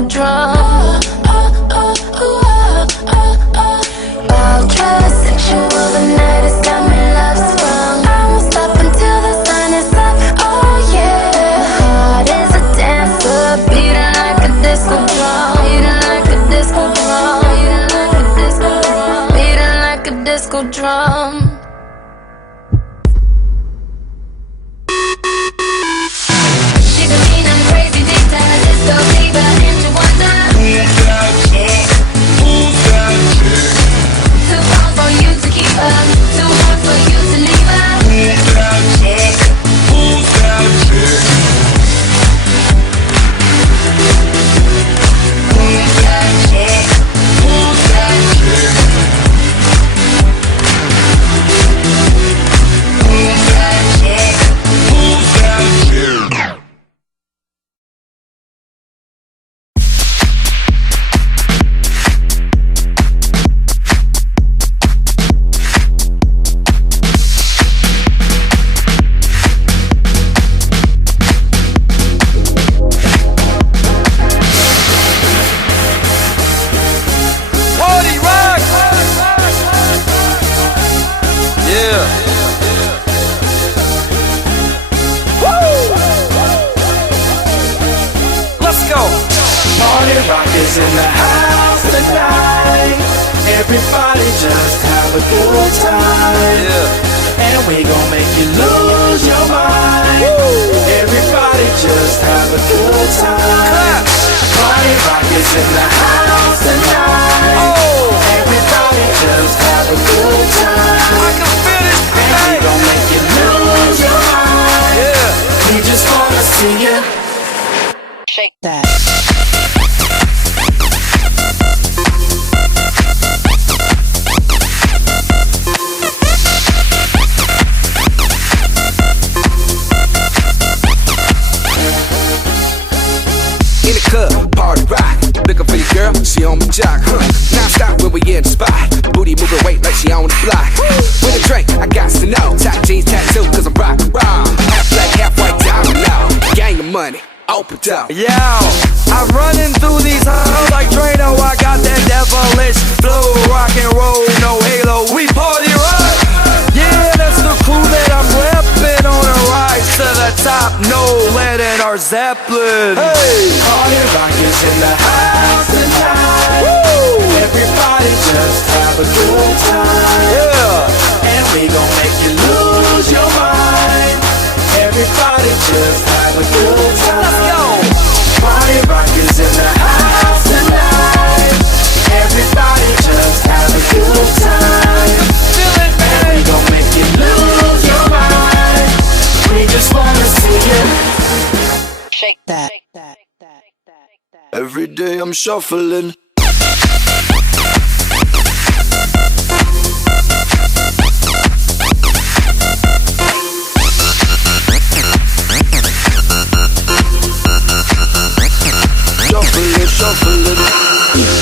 disco drum. Wild dress, sensual, the night has got me love sprung. I won't stop until the sun is up, oh yeah. My heart is a dancer, beating like a disco drum. Beating like a disco drum. Beating like a disco drum. Beating like a disco drum. In the house tonight, everybody just have a good time, and we gon' make you lose your mind. Everybody just have a good time. Party rock is in the house tonight. Everybody just have a good time. I can feel it, and we gon' make you lose your mind. We just wanna see you shake that. In the club, party rock. Looking for your girl, she on my jock, Now stop when we in the spot. Booty moving weight like she on the block. With a drink, I got to know. Tight jeans, tattoo, cause I'm rock, raw. Half black, half white, diamond now. Gang of money, open up. Yo, I'm running through these halls like Drano. I got that devilish flow, rock and roll, no halo. We party rock. Yeah, that's the crew that I'm reppin' on a rise to the top. No lead in our Zeppelin. Hey, party rock is in the house tonight. Everybody just have a good time. And we gon' make you lose your mind. Everybody just have a good time. Let's go. Party rock is in the house tonight. Everybody just have a good time. And we gon' make you lose your mind. We just wanna see you shake that. Every day I'm shuffling. Shuffling.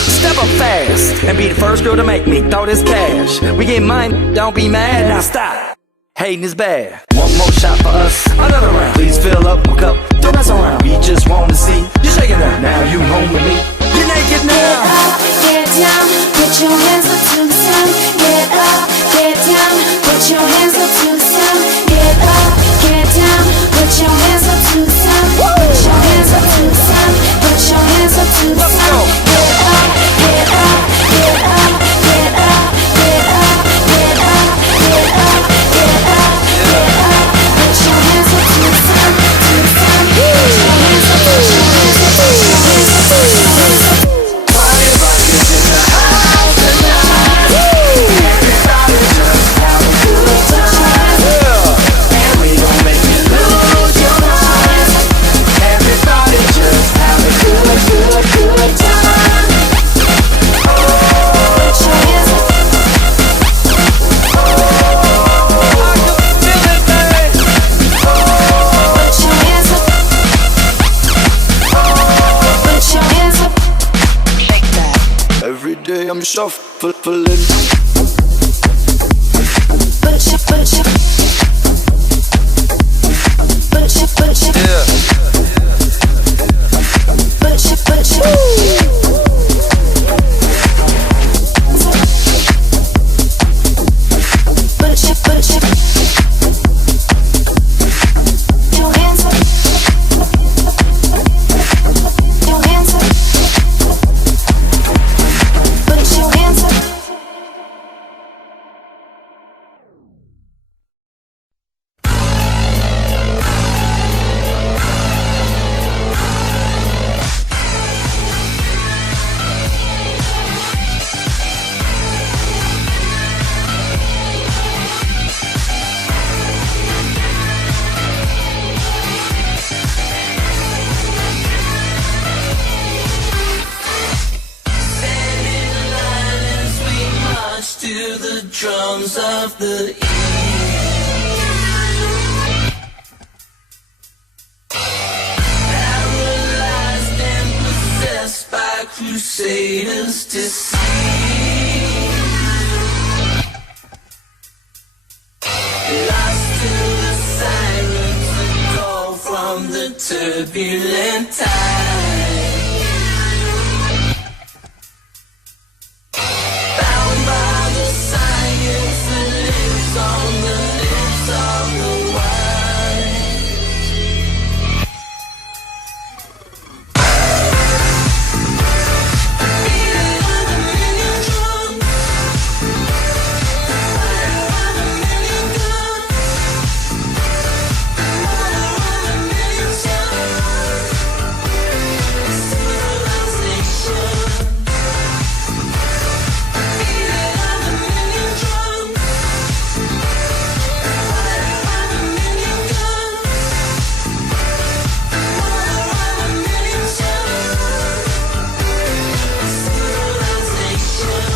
Step up fast and be the first girl to make me throw this cash. We get mine, don't be mad, now stop. Hating is bad. One more shot for us, another round. Please fill up my cup, don't mess around. We just wanna see you shaking up. Now you home with me, you're naked now. Get up, get down, put your hands up to the sun. Get up, get down, put your hands up to the sun. Get up, get down, put your hands up to the sun. Put your hands up to the sun. Put your hands up to the sun. Get up, get up, get up, get up, get up, get up, get up, get up, get up. Put your hands up to the sun, to the sun. Put your hands up, put your hands up, put your hands up, put your hands up. Party rock is in the house tonight. Everybody just have a good time. And we gon' make you lose your mind. Everybody just have a good time. Put your hands up. I can feel it, babe. Put your hands up. Put your hands up. Shake that. Every day I'm shuffling. Put your, put your. Put your, put your. Yeah. Put your, put your. drums of the east. Paralyzed and possessed by crusaders to see. Lost to the sirens that call from the turbulent tide. Bound by the science that lives on the lips of the wise. Beating of a million drums, fire of a million guns, water of a million suns, civilization. Beating of a million drums, fire of a million guns, water of a million suns, civilization.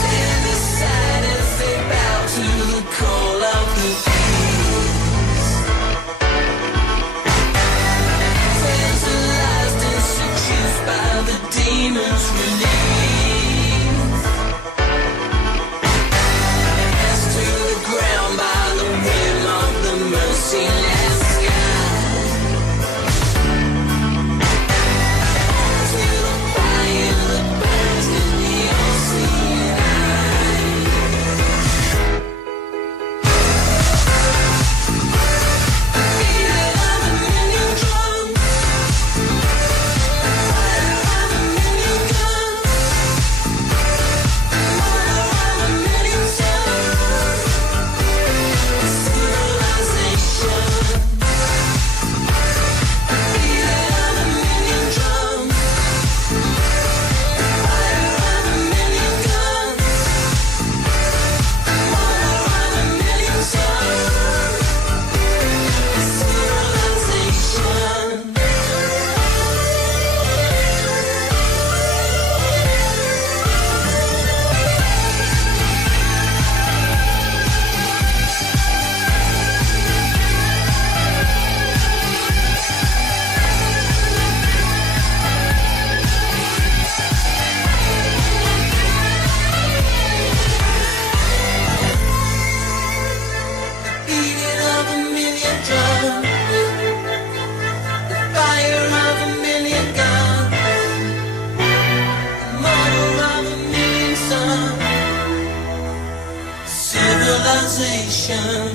Stand aside as they bow to the call of the beast. Tantalized and seduced by the demons released. Cast to the ground by the whim of the merciless sky. To the fire that burns in the all-seeing eye. Beating of a million drums, fire of a million guns, water of a million suns, civilization. Beating of a million drums, fire of a million guns, water of a million suns, civilization. Beating of a million drums, the fire of a million guns, the murder of a million suns, civilization.